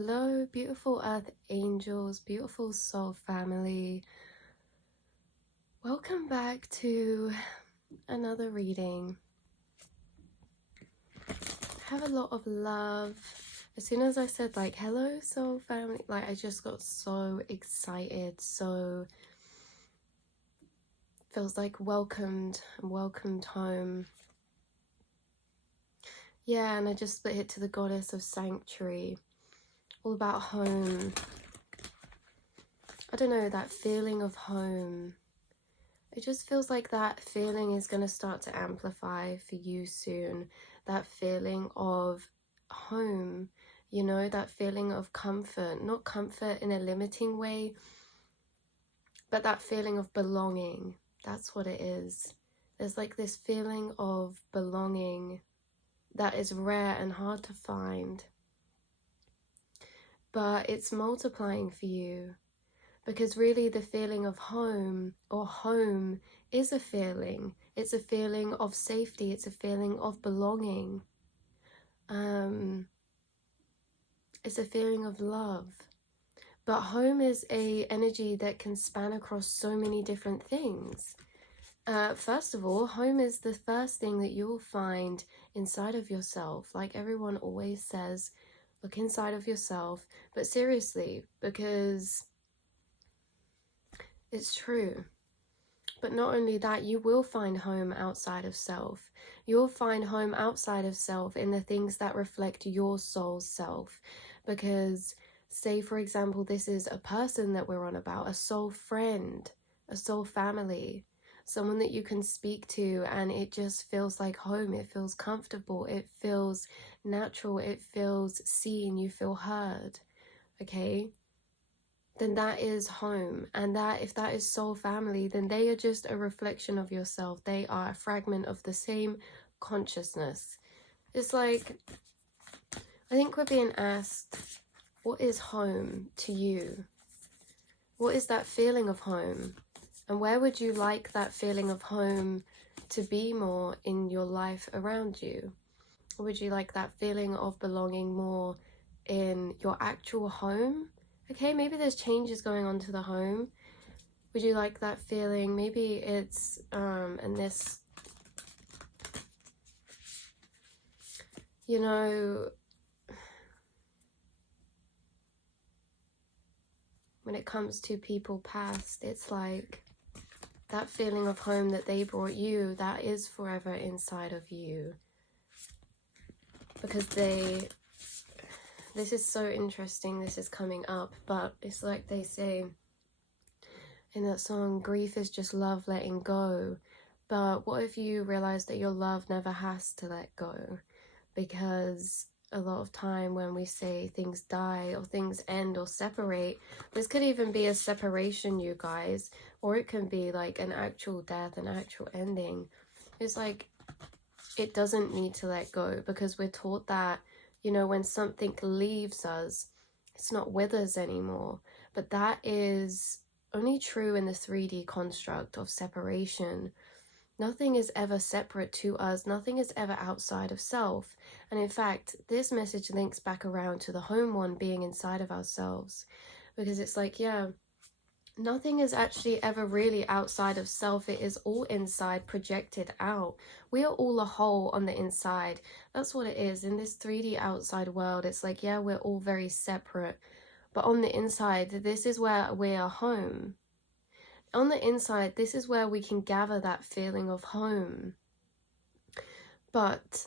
Hello, beautiful earth angels, beautiful soul family. Welcome back to another reading. Have a lot of love. As soon as I said hello soul family, I just got so excited. So feels like welcomed home. Yeah, and I just split it to the goddess of sanctuary. All about home. I don't know, that feeling of home. It just feels like that feeling is going to start to amplify for you soon. That feeling of home, you know, that feeling of comfort. Not comfort in a limiting way, but that feeling of belonging. That's what it is. There's like this feeling of belonging that is rare and hard to find. But it's multiplying for you. Because really the feeling of home or home is a feeling. It's a feeling of safety. It's a feeling of belonging. It's a feeling of love. But home is a energy that can span across so many different things. First of all, home is the first thing that you'll find inside of yourself. Like everyone always says, look inside of yourself. But seriously, because it's true. But not only that, you will find home outside of self. You'll find home outside of self in the things that reflect your soul's self. Because, say for example, this is a person that we're on about, a soul friend, a soul family, someone that you can speak to and it just feels like home. It feels comfortable. It feels natural. It feels seen. You feel heard. Okay? Then that is home. And that, if that is soul family, then they are just a reflection of yourself. They are a fragment of the same consciousness. It's like, I think we're being asked, what is home to you? What is that feeling of home? And where would you like that feeling of home to be more in your life around you? Or would you like that feeling of belonging more in your actual home? Okay, maybe there's changes going on to the home. Would you like that feeling? Maybe it's, and this, you know, when it comes to people past, it's like that feeling of home that they brought you, that is forever inside of you. Because this is so interesting, this is coming up, but it's like they say in that song, grief is just love letting go. But what if you realize that your love never has to let go? Because a lot of time when we say things die or things end or separate, this could even be a separation, you guys, or it can be like an actual death, an actual ending. It's like, it doesn't need to let go, because we're taught that, you know, when something leaves us, it's not with us anymore. But that is only true in the 3D construct of separation. Nothing is ever separate to us. Nothing is ever outside of self. And in fact, this message links back around to the home one being inside of ourselves. Because it's like, yeah, nothing is actually ever really outside of self. It is all inside, projected out. We are all a whole on the inside. That's what it is. In this 3D outside world, it's like, yeah, we're all very separate. But on the inside, this is where we are home. On the inside, this is where we can gather that feeling of home. But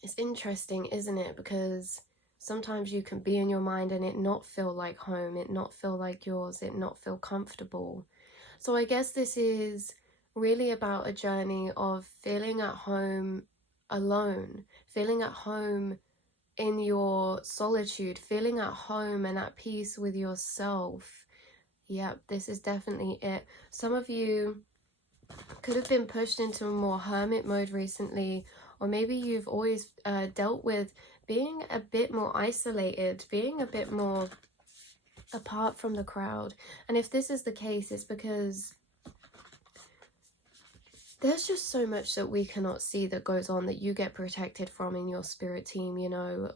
it's interesting, isn't it? Because sometimes you can be in your mind and it not feel like home, it not feel like yours, it not feel comfortable. So I guess this is really about a journey of feeling at home alone, feeling at home in your solitude, feeling at home and at peace with yourself. Yep, this is definitely it. Some of you could have been pushed into a more hermit mode recently, or maybe you've always dealt with being a bit more isolated, being a bit more apart from the crowd. And if this is the case, it's because there's just so much that we cannot see that goes on, that you get protected from in your spirit team, you know.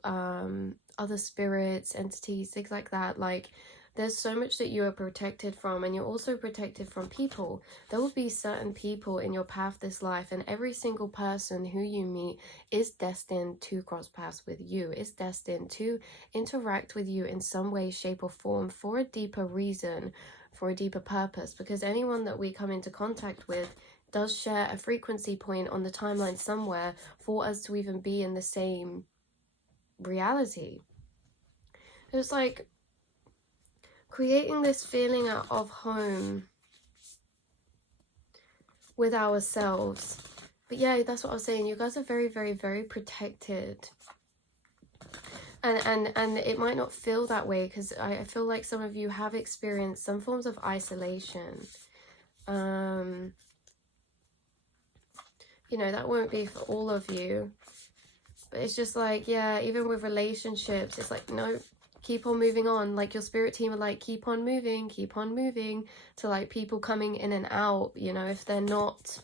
other spirits, entities, things like that. Like, there's so much that you are protected from, and you're also protected from people. There will be certain people in your path this life, and every single person who you meet is destined to cross paths with you, is destined to interact with you in some way, shape, or form for a deeper reason, for a deeper purpose. Because anyone that we come into contact with does share a frequency point on the timeline somewhere for us to even be in the same reality. It's like creating this feeling of home with ourselves. But yeah, that's what I was saying. You guys are very, very, very protected. And it might not feel that way, because I feel like some of you have experienced some forms of isolation. You know, that won't be for all of you. But it's just like, yeah, even with relationships, it's like, no, keep on moving on. Like, your spirit team are like, keep on moving to like people coming in and out, you know, if they're not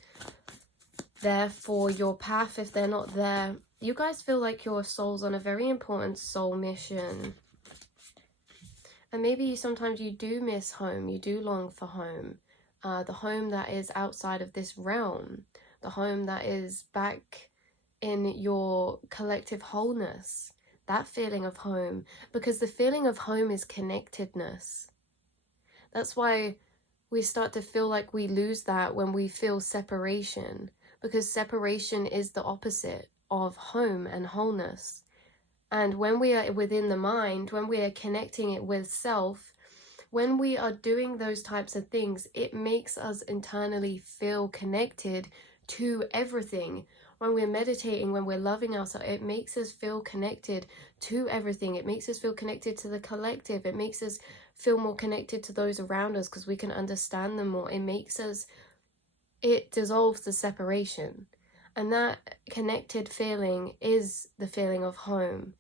there for your path, if they're not there. You guys feel like your soul's on a very important soul mission. And maybe sometimes you do miss home, you do long for home. The home that is outside of this realm. The home that is back in your collective wholeness. That feeling of home. Because the feeling of home is connectedness. That's why we start to feel like we lose that when we feel separation. Because separation is the opposite of home and wholeness. And when we are within the mind, when we are connecting it with self, when we are doing those types of things, it makes us internally feel connected to everything. When we're meditating, when we're loving ourselves, it makes us feel connected to everything. It makes us feel connected to the collective. It makes us feel more connected to those around us because we can understand them more. It dissolves the separation. And that connected feeling is the feeling of home.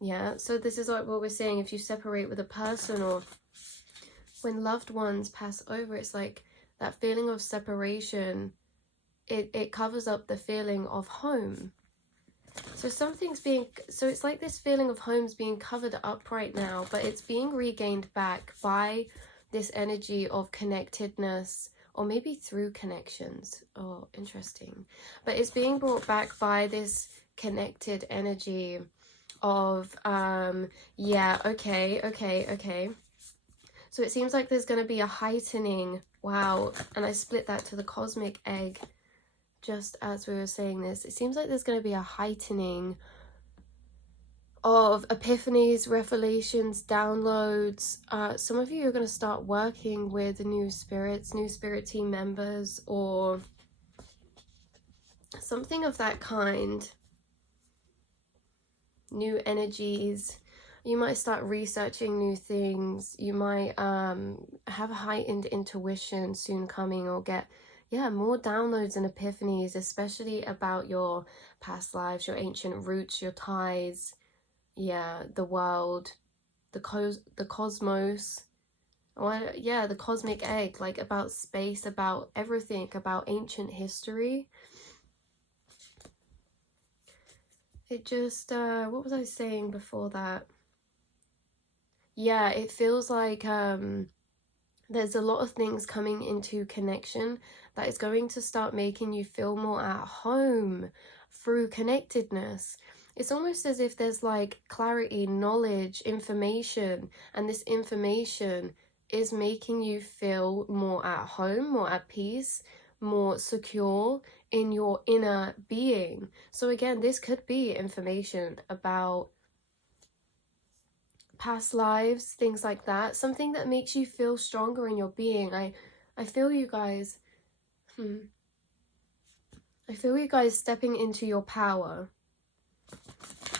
Yeah, so this is like what we're saying. If you separate with a person, or when loved ones pass over, it's like that feeling of separation, it covers up the feeling of home. So it's like this feeling of home's being covered up right now, but it's being regained back by this energy of connectedness, or maybe through connections. Oh, interesting. But it's being brought back by this connected energy of, yeah, okay. So it seems like there's going to be a heightening. Wow. And I split that to the cosmic egg just as we were saying this. It seems like there's going to be a heightening of epiphanies, revelations, downloads. Some of you are going to start working with new spirits, new spirit team members, or something of that kind. New energies. You might start researching new things. You might have a heightened intuition soon coming, or get more downloads and epiphanies, especially about your past lives, your ancient roots, your ties, the world, the cosmos, the cosmic egg, like about space, about everything, about ancient history. It just, what was I saying before that? Yeah, it feels like there's a lot of things coming into connection that is going to start making you feel more at home through connectedness. It's almost as if there's like clarity, knowledge, information, and this information is making you feel more at home, more at peace, more secure in your inner being. So again, this could be information about past lives, things like that, something that makes you feel stronger in your being. I feel you guys, I feel you guys stepping into your power.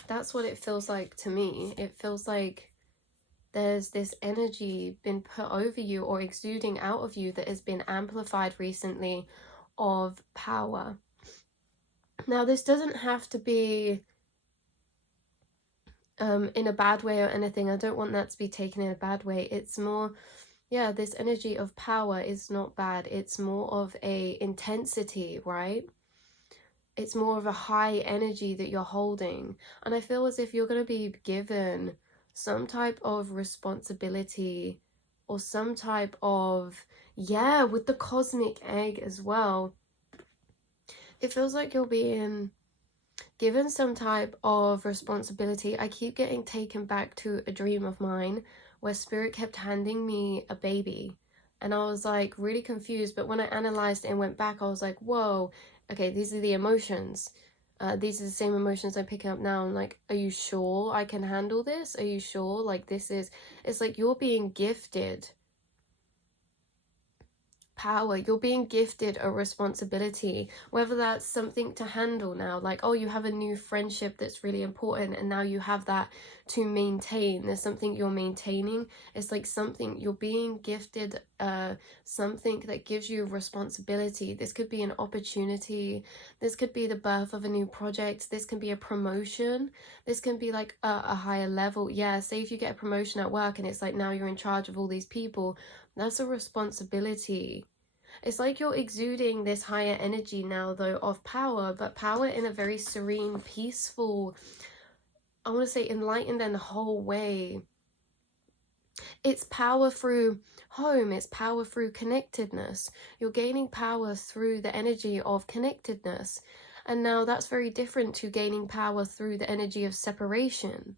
That's what it feels like to me. It feels like there's this energy been put over you or exuding out of you that has been amplified recently of power. Now, this doesn't have to be in a bad way or anything. I don't want that to be taken in a bad way. It's more, this energy of power is not bad. It's more of a intensity, right? It's more of a high energy that you're holding. And I feel as if you're going to be given some type of responsibility or some type of, yeah, with the cosmic egg as well. It feels like you're being given some type of responsibility. I keep getting taken back to a dream of mine where spirit kept handing me a baby. And I was like really confused. But when I analyzed it and went back, I was like, whoa, okay, these are the emotions. These are the same emotions I'm picking up now. I'm like, are you sure I can handle this? Are you sure? Like, this is, it's like you're being gifted power. You're being gifted a responsibility, whether that's something to handle now, like, oh, you have a new friendship that's really important and now you have that to maintain. There's something you're maintaining. It's like something you're being gifted, something that gives you responsibility. This could be an opportunity, this could be the birth of a new project, this can be a promotion, this can be like a higher level. Yeah, say if you get a promotion at work and it's like now you're in charge of all these people, that's a responsibility. It's like you're exuding this higher energy now, though, of power, but power in a very serene, peaceful, I want to say enlightened and whole way. It's power through home. It's power through connectedness. You're gaining power through the energy of connectedness. And now that's very different to gaining power through the energy of separation.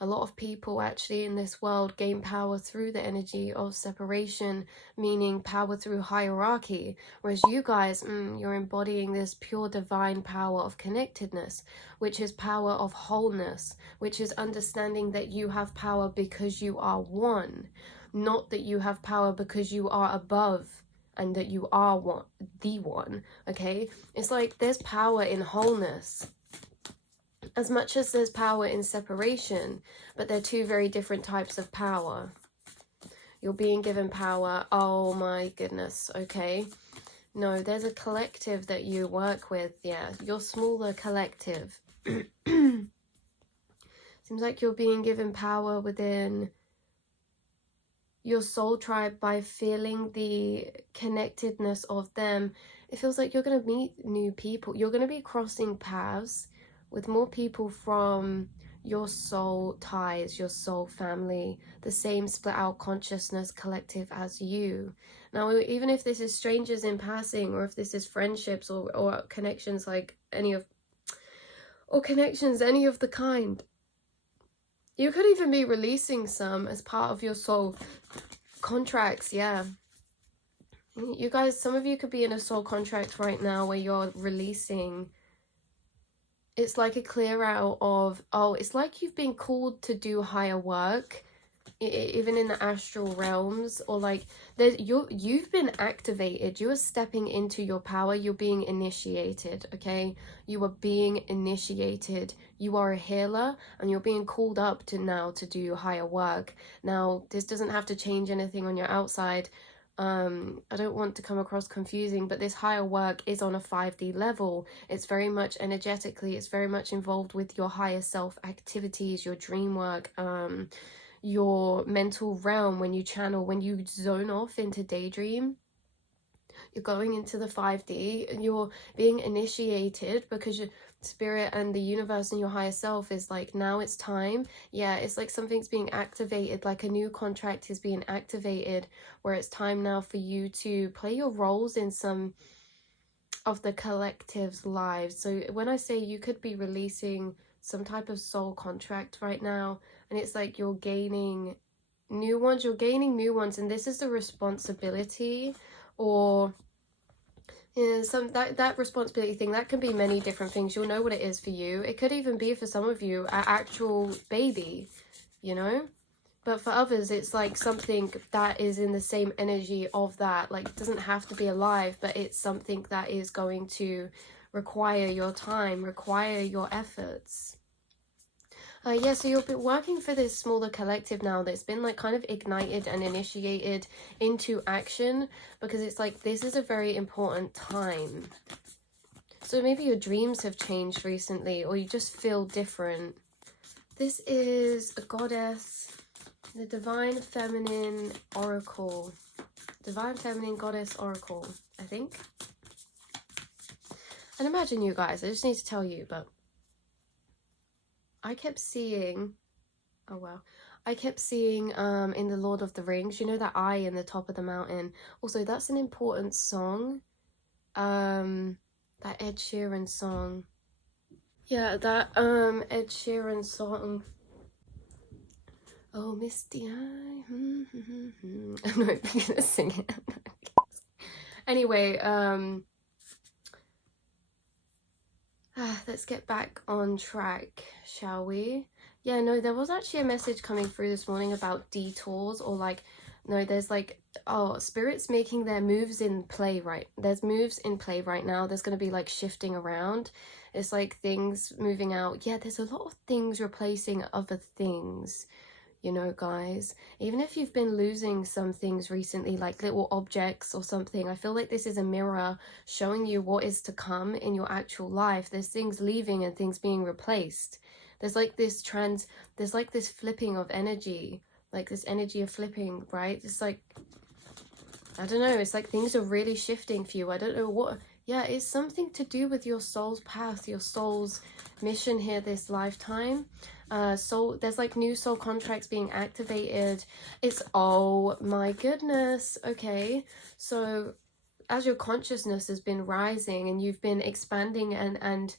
A lot of people actually in this world gain power through the energy of separation, meaning power through hierarchy, whereas you guys, you're embodying this pure divine power of connectedness, which is power of wholeness, which is understanding that you have power because you are one, not that you have power because you are above and that you are one, the one, okay? It's like there's power in wholeness as much as there's power in separation, but they're two very different types of power. You're being given power. Oh my goodness, okay. No, there's a collective that you work with. Yeah, your smaller collective. Seems like you're being given power within your soul tribe by feeling the connectedness of them. It feels like you're going to meet new people. You're going to be crossing paths with more people from your soul ties, your soul family, the same split out consciousness collective as you. Now, even if this is strangers in passing, or if this is friendships or connections like any of the kind, you could even be releasing some as part of your soul contracts. Yeah, you guys, some of you could be in a soul contract right now where you're releasing. It's like a clear out of, oh, it's like you've been called to do higher work, even in the astral realms, or like you've been activated. You are stepping into your power. You're being initiated, okay? You are being initiated. You are a healer and you're being called up to now to do higher work. Now, this doesn't have to change anything on your outside. I don't want to come across confusing, but this higher work is on a 5D level. It's very much energetically, it's very much involved with your higher self activities, your dream work, your mental realm. When you channel, when you zone off into daydream, you're going into the 5D and you're being initiated because your spirit and the universe and your higher self is like, now it's time. Yeah, it's like something's being activated, like a new contract is being activated, where it's time now for you to play your roles in some of the collective's lives. So when I say you could be releasing some type of soul contract right now, and it's like you're gaining new ones, and this is the responsibility, or yeah, that responsibility thing, that can be many different things. You'll know what it is for you. It could even be for some of you an actual baby, you know, but for others it's like something that is in the same energy of that. Like, it doesn't have to be alive, but it's something that is going to require your time, require your efforts. Yeah, so you'll be working for this smaller collective now that's been like kind of ignited and initiated into action, because it's like this is a very important time. So maybe your dreams have changed recently, or you just feel different. This is a goddess, the Divine Feminine Oracle. Divine Feminine Goddess Oracle, I think. And imagine you guys, I just need to tell you, but I kept seeing, oh wow, I kept seeing in the Lord of the Rings, you know that eye in the top of the mountain. Also, that's an important song. That Ed Sheeran song. Yeah, that Ed Sheeran song. Oh, Misty Eye. I'm not even gonna sing it. Anyway, let's get back on track, shall we? Yeah, no, there was actually a message coming through this morning about detours, or like, no, there's like, oh, spirits making their moves in play, right? There's moves in play right now. There's going to be like shifting around. It's like things moving out. Yeah, there's a lot of things replacing other things. You know, guys, even if you've been losing some things recently, like little objects or something, I feel like this is a mirror showing you what is to come in your actual life. There's things leaving and things being replaced. There's like this there's like this flipping of energy, like this energy of flipping, right? It's like, I don't know, it's like things are really shifting for you. I don't know what, yeah, it's something to do with your soul's path, your soul's mission here this lifetime. So there's like new soul contracts being activated. It's, oh my goodness, okay, so as your consciousness has been rising and you've been expanding and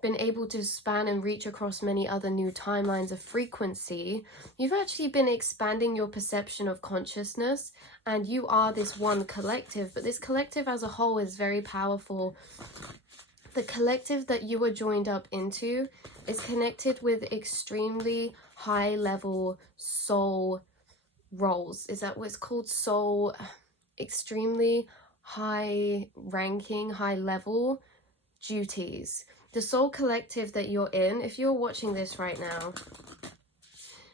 been able to span and reach across many other new timelines of frequency, you've actually been expanding your perception of consciousness, and you are this one collective, but this collective as a whole is very powerful. The collective that you are joined up into is connected with extremely high level soul roles. Is that what it's called? Soul, extremely high ranking, high level duties. The soul collective that you're in, if you're watching this right now,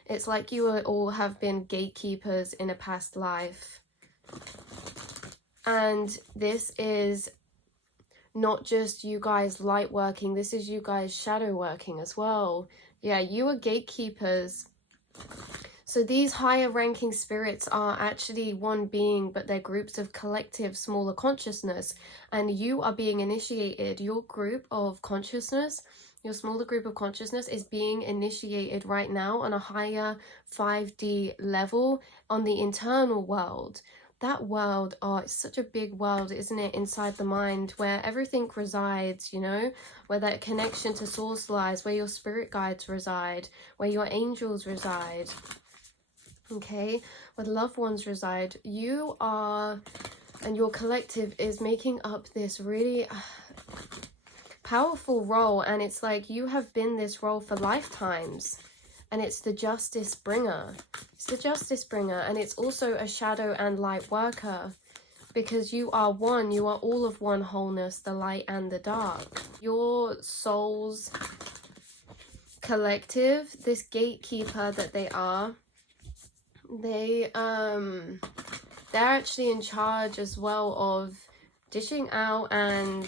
it's like you all have been gatekeepers in a past life. And this is not just you guys light working, this is you guys shadow working as well. Yeah, you are gatekeepers. So these higher ranking spirits are actually one being, but they're groups of collective smaller consciousness, and you are being initiated. Your group of consciousness, your smaller group of consciousness is being initiated right now on a higher 5D level on the internal world. That world, oh, it's such a big world, isn't it, inside the mind, where everything resides, you know, where that connection to source lies, where your spirit guides reside, where your angels reside, okay, where the loved ones reside. You are, and your collective is making up this really powerful role, and it's like you have been this role for lifetimes. And it's the justice bringer. It's the justice bringer. And it's also a shadow and light worker. Because you are one. You are all of one wholeness. The light and the dark. Your soul's collective. This gatekeeper that they are. They're actually in charge as well of dishing out, and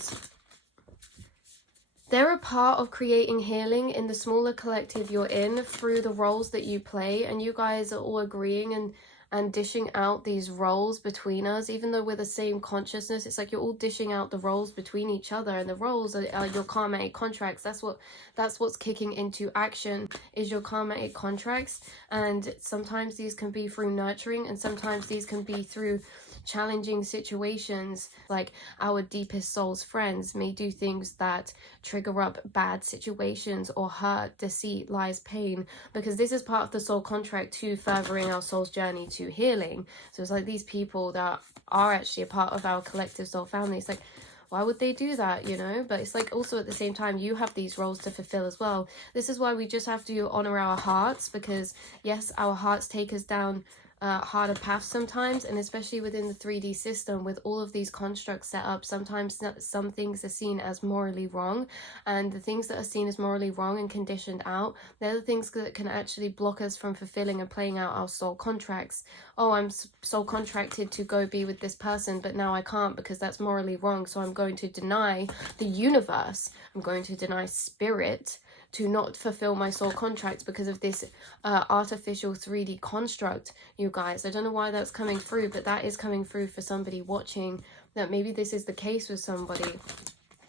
they're a part of creating healing in the smaller collective you're in through the roles that you play. And you guys are all agreeing and dishing out these roles between us, even though we're the same consciousness. It's like you're all dishing out the roles between each other, and the roles are your karmatic contracts. That's what's kicking into action, is your karmatic contracts. And sometimes these can be through nurturing, and sometimes these can be through challenging situations. Like our deepest soul's friends may do things that trigger up bad situations or hurt, deceit, lies, pain, because this is part of the soul contract to furthering our soul's journey to healing. So it's like these people that are actually a part of our collective soul family, it's like, why would they do that, you know? But it's like also at the same time you have these roles to fulfill as well. This is why we just have to honor our hearts, because yes, our hearts take us down harder paths sometimes, and especially within the 3D system with all of these constructs set up, sometimes some things are seen as morally wrong, and the things that are seen as morally wrong and conditioned out, they're the things that can actually block us from fulfilling and playing out our soul contracts. Oh, I'm soul contracted to go be with this person, but now I can't because that's morally wrong, so I'm going to deny the universe, I'm going to deny spirit to not fulfill my soul contracts because of this artificial 3D construct, you guys. I don't know why that's coming through, but that is coming through for somebody watching, that maybe this is the case with somebody.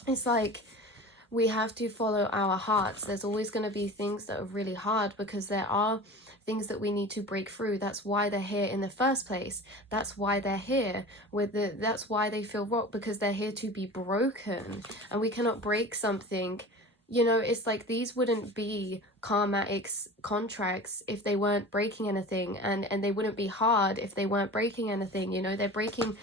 it's like we have to follow our hearts. There's always going to be things that are really hard because there are things that we need to break through. That's why they're here in the first place. That's why they're here. That's why they feel rocked, because they're here to be broken. And we cannot break something. You know, it's like these wouldn't be karmatic contracts if they weren't breaking anything, and they wouldn't be hard if they weren't breaking anything. You know, they're breaking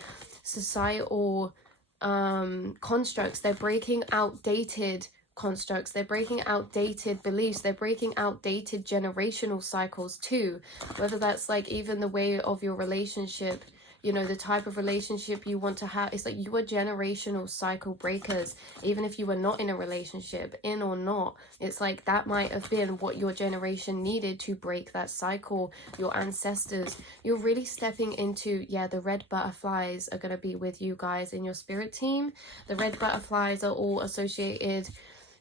societal constructs. They're breaking outdated constructs. They're breaking outdated beliefs. They're breaking outdated generational cycles too, whether that's like even the way of your relationship, you know, the type of relationship you want to have. It's like you are generational cycle breakers, even if you were not in a relationship, in or not. It's like that might have been what your generation needed to break that cycle, your ancestors. You're really stepping into, yeah, the red butterflies are going to be with you guys in your spirit team. The red butterflies are all associated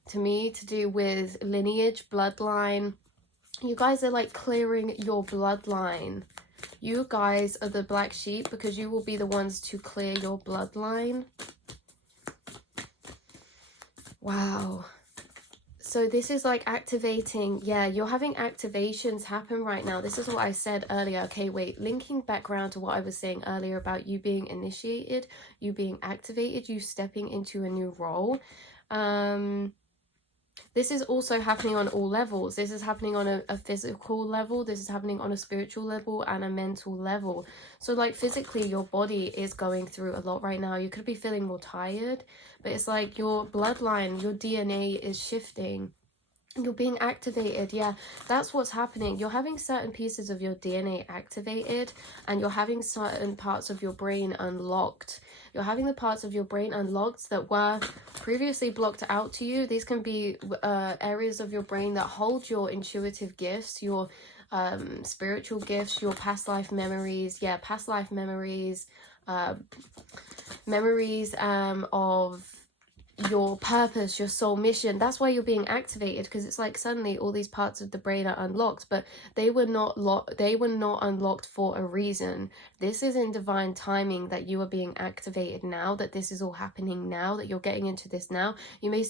to me to do with lineage, bloodline. You guys are like clearing your bloodline. You guys are the black sheep because you will be the ones to clear your bloodline. Wow. So this is like activating. Yeah, you're having activations happen right now. This is what I said earlier. Okay, wait, linking back around to what I was saying earlier about you being initiated, you being activated, you stepping into a new role. This is also happening on all levels. This is happening on a physical level. This is happening on a spiritual level and a mental level. So like physically, your body is going through a lot right now. You could be feeling more tired, but it's like your bloodline, your DNA is shifting. You're being activated. Yeah, that's what's happening. You're having certain pieces of your DNA activated, and you're having certain parts of your brain unlocked. You're having the parts of your brain unlocked that were previously blocked out to you. These can be areas of your brain that hold your intuitive gifts, your spiritual gifts, your past life memories. Yeah, past life memories, memories of your purpose, your soul mission. That's why you're being activated, because it's like suddenly all these parts of the brain are unlocked, but they were not unlocked for a reason. This is in divine timing that you are being activated now, that this is all happening now, that you're getting into this now. You may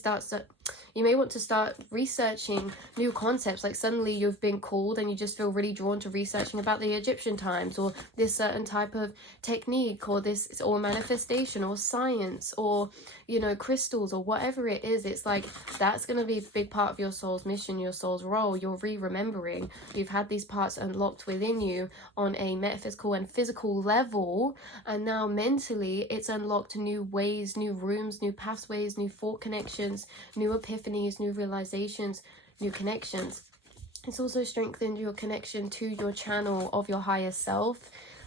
want to start researching new concepts. Like suddenly you've been called and you just feel really drawn to researching about the Egyptian times, or this certain type of technique, or this, or manifestation, or science, or, you know, crystals, or whatever it is. It's like that's going to be a big part of your soul's mission, your soul's role. You're remembering. You've had these parts unlocked within you on a metaphysical and physical level, and now mentally it's unlocked new ways, new rooms, new pathways, new thought connections, new epiphanies, new realizations, new connections. It's also strengthened your connection to your channel of your higher self,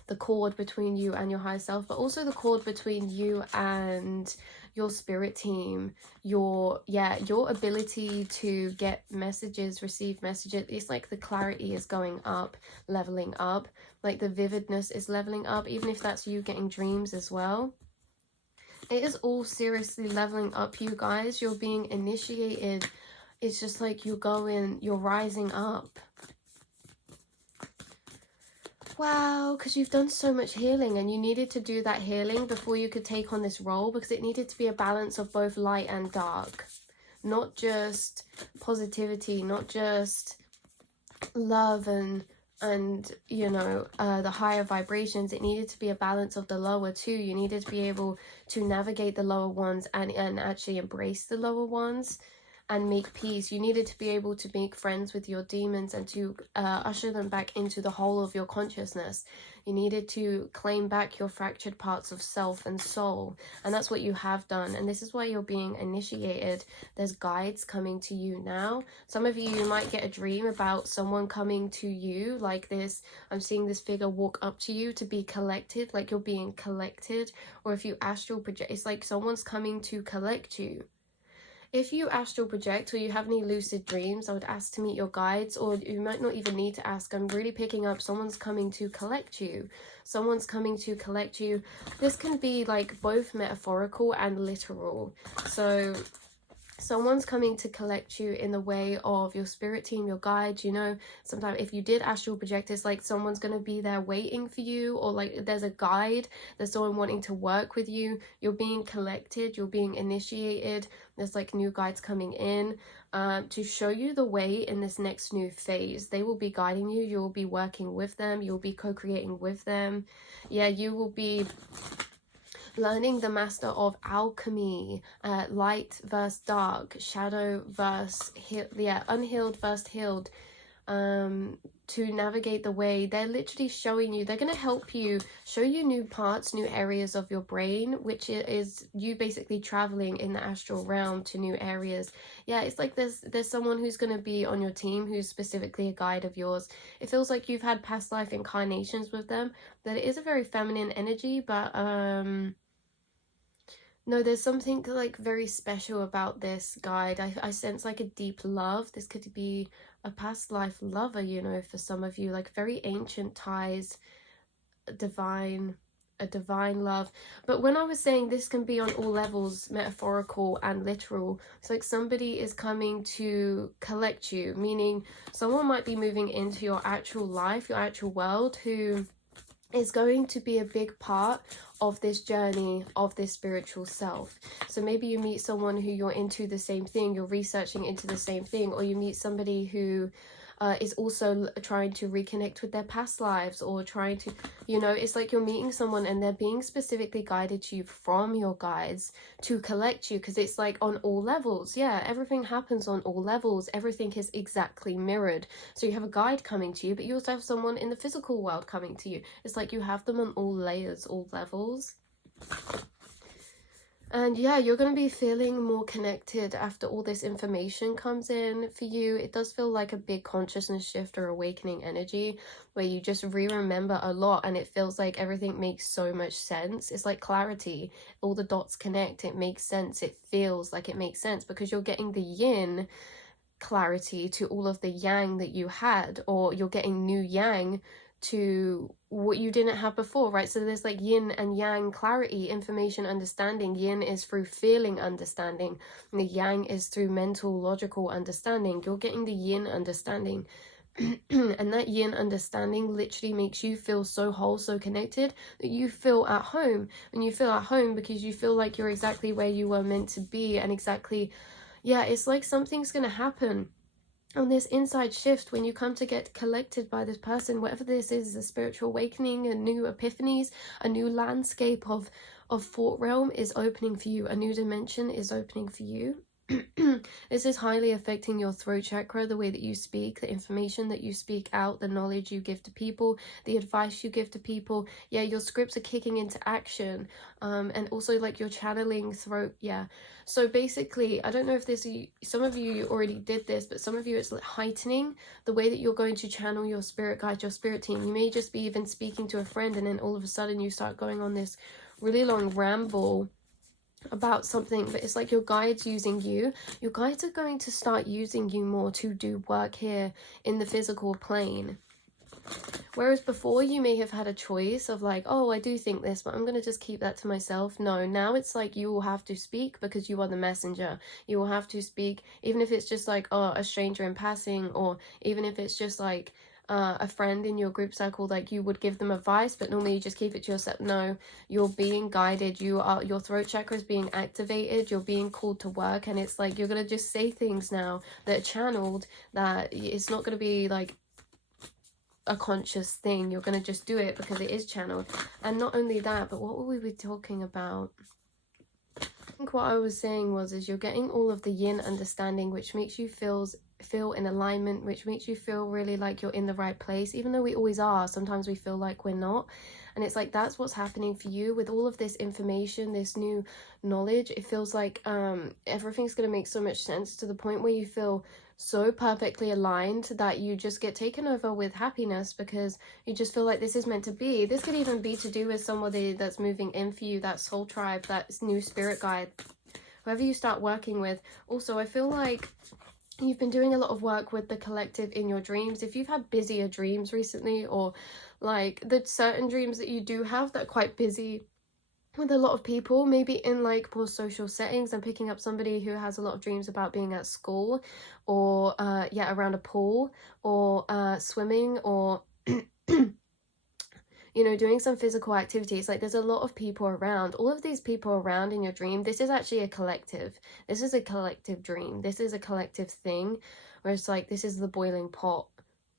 the cord between you and your higher self, but also the cord between you and your spirit team, your ability to get messages, receive messages. It's like the clarity is going up, leveling up, like the vividness is leveling up, even if that's you getting dreams as well. It is all seriously leveling up, you guys. You're being initiated. It's just like you're rising up. Wow, because you've done so much healing, and you needed to do that healing before you could take on this role, because it needed to be a balance of both light and dark. Not just positivity, not just love and you know, the higher vibrations. It needed to be a balance of the lower too. You needed to be able to navigate the lower ones and actually embrace the lower ones and make peace. You needed to be able to make friends with your demons and to usher them back into the whole of your consciousness. You needed to claim back your fractured parts of self and soul, and that's what you have done. And this is why you're being initiated. There's guides coming to you now. Some of you might get a dream about someone coming to you like this. I'm seeing this figure walk up to you to be collected, like you're being collected. Or if you astral project, it's like someone's coming to collect you. If you astral project or you have any lucid dreams, I would ask to meet your guides, or you might not even need to ask. I'm really picking up someone's coming to collect you. Someone's coming to collect you. This can be like both metaphorical and literal. So someone's coming to collect you in the way of your spirit team, your guide. You know, sometimes if you did astral project, it's like someone's going to be there waiting for you, or like there's a guide, there's someone wanting to work with you, you're being collected, you're being initiated, there's like new guides coming in to show you the way in this next new phase. They will be guiding you, you'll be working with them, you'll be co-creating with them. Yeah, you will be learning the master of alchemy, light versus dark, shadow versus unhealed versus healed, to navigate the way. They're literally showing you, they're going to help you, show you new parts, new areas of your brain, which is you basically traveling in the astral realm to new areas. Yeah, it's like there's someone who's going to be on your team who's specifically a guide of yours. It feels like you've had past life incarnations with them, that it is a very feminine energy, but no, there's something like very special about this guide. I sense like a deep love. This could be a past life lover, you know, for some of you, like very ancient ties, a divine love. But when I was saying this can be on all levels, metaphorical and literal, it's like somebody is coming to collect you, meaning someone might be moving into your actual life, your actual world, who is going to be a big part of this journey of this spiritual self. So maybe you meet someone who you're into the same thing, you're researching into the same thing, or you meet somebody who is also trying to reconnect with their past lives, or trying to, you know, it's like you're meeting someone and they're being specifically guided to you from your guides to collect you, because it's like on all levels. Yeah, everything happens on all levels, everything is exactly mirrored. So you have a guide coming to you, but you also have someone in the physical world coming to you. It's like you have them on all layers, all levels. And yeah, you're going to be feeling more connected after all this information comes in for you. It does feel like a big consciousness shift or awakening energy where you just remember a lot, and it feels like everything makes so much sense. It's like clarity. All the dots connect. It makes sense. It feels like it makes sense because you're getting the yin clarity to all of the yang that you had, or you're getting new yang to what you didn't have before, right? So there's like yin and yang clarity, information, understanding. Yin is through feeling, understanding, and the yang is through mental, logical understanding. You're getting the yin understanding. And that yin understanding literally makes you feel so whole, so connected, that you feel at home. And you feel at home because you feel like you're exactly where you were meant to be, and exactly, yeah, it's like something's gonna happen on this inside shift when you come to get collected by this person. Whatever this is, a spiritual awakening, a new epiphanies, a new landscape of thought realm is opening for you, a new dimension is opening for you. This is highly affecting your throat chakra, the way that you speak, the information that you speak out, the knowledge you give to people, the advice you give to people. Yeah, your scripts are kicking into action, and also like you're channeling throat. Yeah, so basically, I don't know if this, some of you already did this, but some of you it's like heightening the way that you're going to channel your spirit guide, your spirit team. You may just be even speaking to a friend, and then all of a sudden you start going on this really long ramble about something, but it's like your guides using you. Your guides are going to start using you more to do work here in the physical plane. Whereas before you may have had a choice of like, oh, I do think this, but I'm going to just keep that to myself. No, now it's like you will have to speak because you are the messenger. You will have to speak, even if it's just like, oh, a stranger in passing, or even if it's just like a friend in your group circle, like you would give them advice, but normally you just keep it to yourself. No, you're being guided. Your throat chakra is being activated. You're being called to work, and it's like you're going to just say things now that are channeled, that it's not going to be like a conscious thing. You're going to just do it because it is channeled. And not only that, but what were we talking about? I think what I was saying is you're getting all of the yin understanding, which makes you feel in alignment, which makes you feel really like you're in the right place, even though we always are. Sometimes we feel like we're not, and it's like that's what's happening for you with all of this information, this new knowledge. It feels like everything's going to make so much sense, to the point where you feel so perfectly aligned that you just get taken over with happiness, because you just feel like this is meant to be. This could even be to do with somebody that's moving in for you, that soul tribe, that new spirit guide, whoever you start working with. Also, I feel like you've been doing a lot of work with the collective in your dreams. If you've had busier dreams recently, or like the certain dreams that you do have that are quite busy, with a lot of people, maybe in like more social settings. I'm picking up somebody who has a lot of dreams about being at school, or yeah, around a pool, or swimming, or you know, doing some physical activities. Like, there's a lot of people around. All of these people around in your dream, this is actually a collective. This is a collective dream. This is a collective thing, where it's like, this is the boiling pot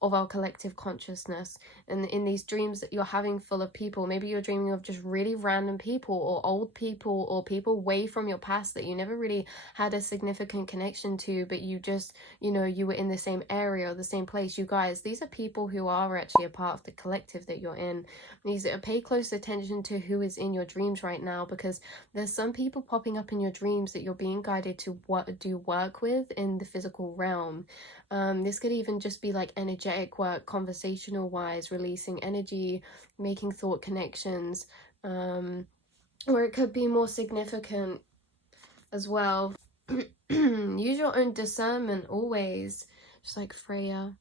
of our collective consciousness. And in these dreams that you're having full of people, maybe you're dreaming of just really random people, or old people, or people way from your past that you never really had a significant connection to, but you just, you know, you were in the same area or the same place. You guys, these are people who are actually a part of the collective that you're in. These are, pay close attention to who is in your dreams right now, because there's some people popping up in your dreams that you're being guided to do work with in the physical realm. This could even just be like energetic work, conversational wise, releasing energy, making thought connections, or it could be more significant as well. Use your own discernment always, just like Freya,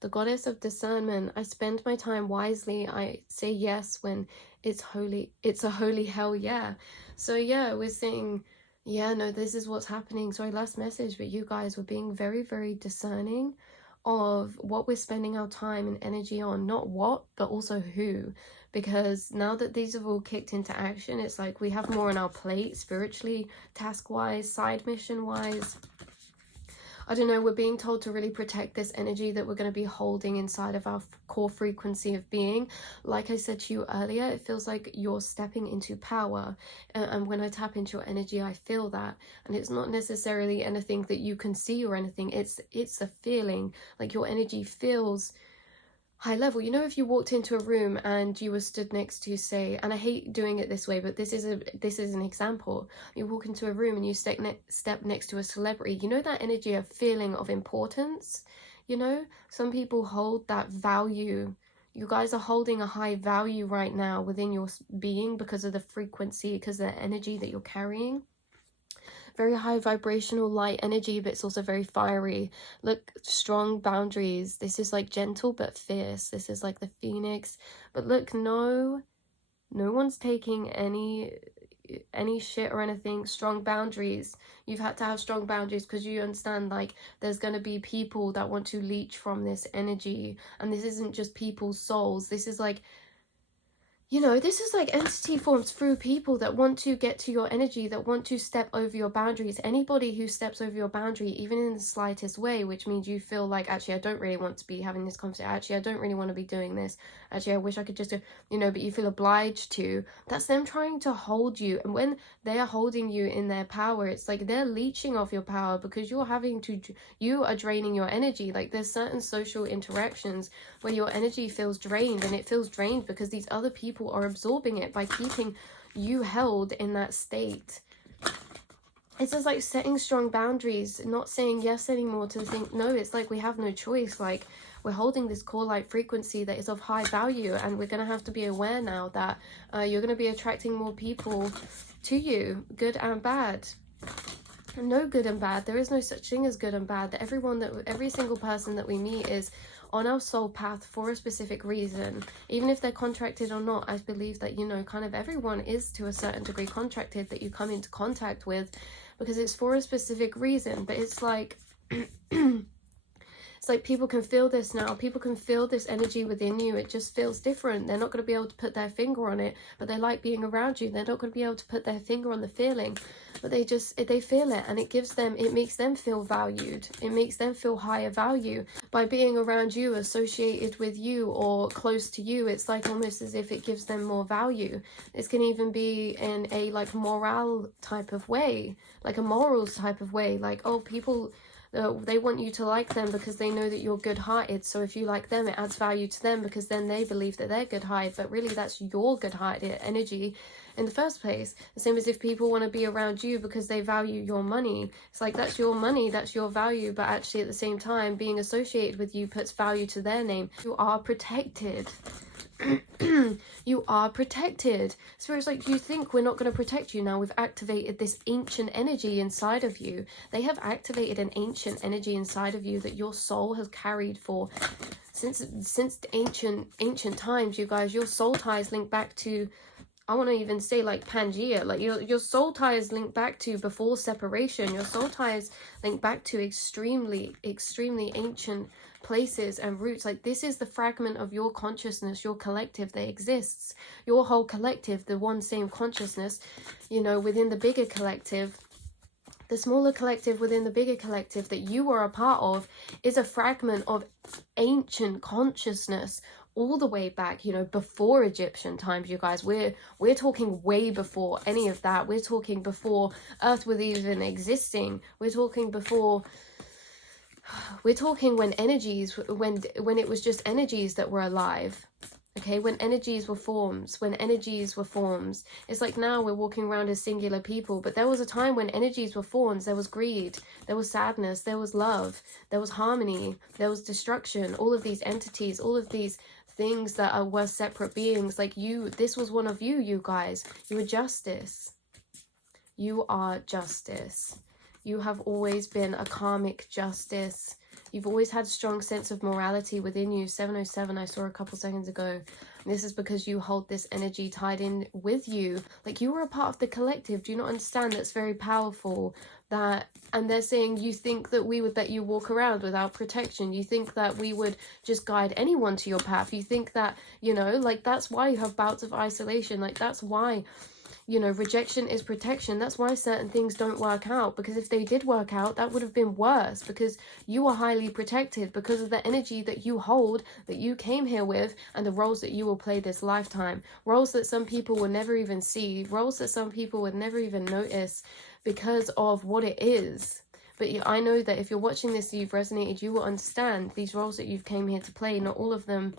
the goddess of discernment. I spend my time wisely. I say yes when it's holy. It's a holy hell yeah. So yeah, we're saying, yeah, no, this is what's happening. Sorry, last message, but you guys were being very, very discerning of what we're spending our time and energy on. Not what, but also who. Because now that these have all kicked into action, it's like we have more on our plate spiritually, task-wise, side mission-wise. I don't know, we're being told to really protect this energy that we're going to be holding inside of our core frequency of being. Like I said to you earlier, it feels like you're stepping into power. And when I tap into your energy, I feel that. And it's not necessarily anything that you can see or anything. It's a feeling. Like, your energy feels high level. You know, if you walked into a room and you were stood next to, say, and I hate doing it this way, but this is an example. You walk into a room and you step next to a celebrity. You know, that energy of feeling of importance. You know, some people hold that value. You guys are holding a high value right now within your being because of the frequency, because of the energy that you're carrying. Very high vibrational light energy, but it's also very fiery. Look, strong boundaries. This is like gentle but fierce. This is like the phoenix. But look, no one's taking any shit or anything. Strong boundaries. You've had to have strong boundaries because you understand, like, there's going to be people that want to leech from this energy. And this isn't just people's souls. This is like, you know, this is like entity forms through people that want to get to your energy, that want to step over your boundaries. Anybody who steps over your boundary, even in the slightest way, which means you feel like, actually, I don't really want to be having this conversation. Actually, I don't really want to be doing this. Actually, I wish I could just do, you know, but you feel obliged to. That's them trying to hold you. And when they are holding you in their power, it's like they're leeching off your power because you are draining your energy. Like, there's certain social interactions where your energy feels drained, and it feels drained because these other people are absorbing it by keeping you held in that state. It's just like setting strong boundaries, not saying yes anymore to the thing. No, it's like we have no choice. Like, we're holding this core light frequency that is of high value, and we're going to have to be aware now that you're going to be attracting more people to you, good and bad. No good and bad. There is no such thing as good and bad. Every single person that we meet is on our soul path for a specific reason. Even if they're contracted or not, I believe that, you know, kind of everyone is to a certain degree contracted that you come into contact with, because it's for a specific reason. But it's like it's like people can feel this now. People can feel this energy within you. It just feels different. They're not going to be able to put their finger on it, but they like being around you. They're not going to be able to put their finger on the feeling, but they feel it, and it makes them feel valued. It makes them feel higher value by being around you, associated with you, or close to you. It's like almost as if it gives them more value. This can even be in a like morale type of way, like a morals type of way. Like, oh, people, they want you to like them because they know that you're good-hearted. So if you like them, it adds value to them because then they believe that they're good-hearted. But really, that's your good-hearted energy in the first place. The same as if people want to be around you because they value your money. It's like, that's your money, that's your value. But actually, at the same time, being associated with you puts value to their name. You are protected. You are protected. So it's like, you think we're not going to protect you now? We've activated this ancient energy inside of you. They have activated an ancient energy inside of you that your soul has carried for since ancient times. You guys, your soul ties link back to I want to even say like Pangea, like your soul ties link back to before separation. Your soul ties link back to extremely ancient places and roots. Like this is the fragment of your consciousness, your collective that exists, your whole collective, the one same consciousness, you know, within the bigger collective. The smaller collective within the bigger collective that you are a part of is a fragment of ancient consciousness, all the way back, you know, before Egyptian times, you guys. We're talking way before any of that. We're talking before Earth was even existing. We're talking before, we're talking when energies, when it was just energies that were alive. Okay, when energies were forms, it's like now we're walking around as singular people, but there was a time when energies were forms. There was greed, there was sadness, there was love, there was harmony, there was destruction. All of these entities, all of these things that were separate beings. Like you, this was one of you, you guys. You were justice. You are justice. You have always been a karmic justice. You've always had a strong sense of morality within you. 707, I saw a couple seconds ago. This is because you hold this energy tied in with you. Like you were a part of the collective. Do you not understand? That's very powerful. That, and they're saying you think that we would let you walk around without protection. You think that we would just guide anyone to your path. You think that, you know, like that's why you have bouts of isolation. Like that's why, you know, rejection is protection. That's why certain things don't work out, because if they did work out, that would have been worse, because you are highly protected because of the energy that you hold, that you came here with, and the roles that you will play this lifetime. Roles that some people will never even see, roles that some people would never even notice because of what it is. But I know that if you're watching this, you've resonated, you will understand these roles that you've came here to play. Not all of them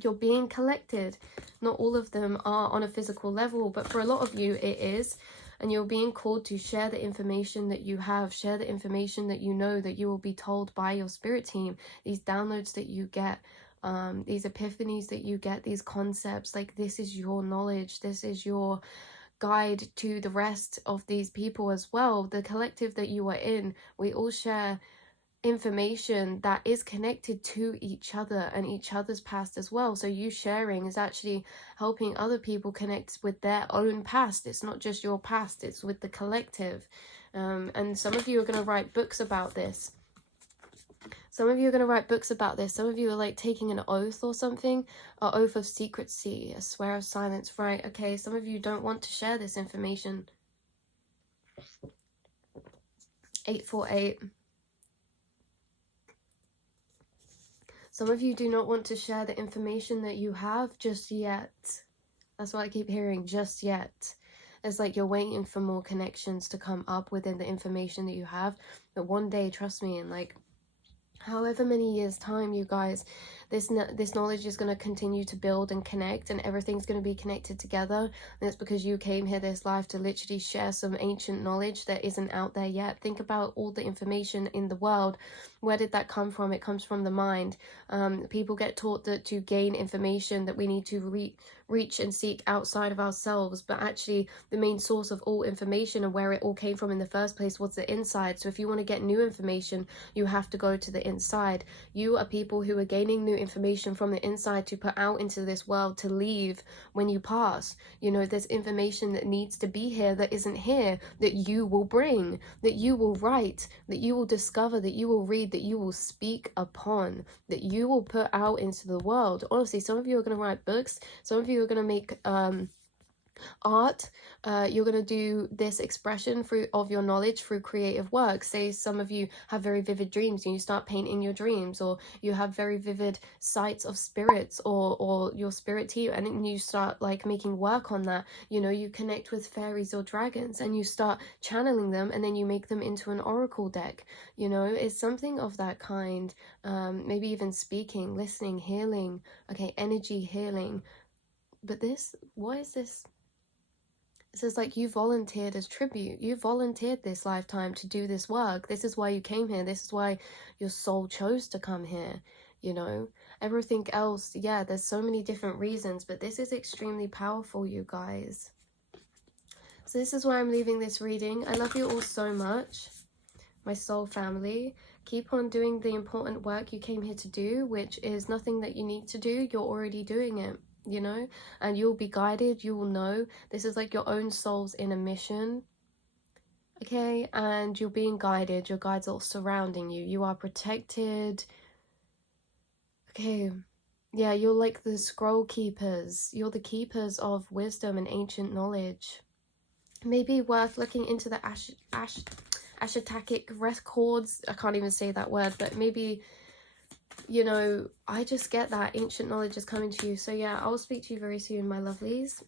you're being collected. Not all of them are on a physical level, but for a lot of you it is. And you're being called to share the information that you have, share the information that you know, that you will be told by your spirit team. These downloads that you get, these epiphanies that you get, these concepts, like this is your knowledge, this is your guide to the rest of these people as well. The collective that you are in, we all share information that is connected to each other and each other's past as well. So you sharing is actually helping other people connect with their own past. It's not just your past, it's with the collective. And some of you are going to write books about this. Some of you are going to write books about this. Some of you are like taking an oath or something, an oath of secrecy, a swear of silence, right? Okay, some of you don't want to share this information. 848. Some of you do not want to share the information that you have just yet. That's what I keep hearing, just yet. It's like you're waiting for more connections to come up within the information that you have. But one day, trust me, in like however many years time, you guys, this knowledge is going to continue to build and connect, and everything's going to be connected together. And it's because you came here this life to literally share some ancient knowledge that isn't out there yet. Think about all the information in the world. Where did that come from? It comes from the mind. People get taught that to gain information that we need to reach and seek outside of ourselves, but actually the main source of all information and where it all came from in the first place was the inside. So if you want to get new information, you have to go to the inside. You are people who are gaining new information from the inside to put out into this world, to leave when you pass. You know, there's information that needs to be here that isn't here, that you will bring, that you will write, that you will discover, that you will read, that you will speak upon, that you will put out into the world. Honestly, some of you are going to write books, some of you are going to make art, you're going to do this expression of your knowledge through creative work. Say some of you have very vivid dreams and you start painting your dreams, or you have very vivid sights of spirits or your spirit team, and you start like making work on that. You know, you connect with fairies or dragons and you start channeling them, and then you make them into an oracle deck. You know, it's something of that kind. Maybe even speaking, listening, healing. Okay, energy healing. But this, what is this? It says like you volunteered as tribute. You volunteered this lifetime to do this work. This is why you came here. This is why your soul chose to come here. You know, everything else, yeah, there's so many different reasons, but this is extremely powerful, you guys. So this is where I'm leaving this reading. I love you all so much, my soul family. Keep on doing the important work you came here to do, which is nothing that you need to do. You're already doing it. you know, and you'll be guided. You will know this is like your own soul's inner mission, okay? And you're being guided. Your guides are surrounding you. You are protected, okay? Yeah, you're like the scroll keepers. You're the keepers of wisdom and ancient knowledge. Maybe worth looking into the Ashtakic records. I can't even say that word, but maybe, you know, I just get that ancient knowledge is coming to you. So yeah, I'll speak to you very soon, my lovelies.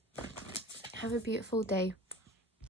Have a beautiful day.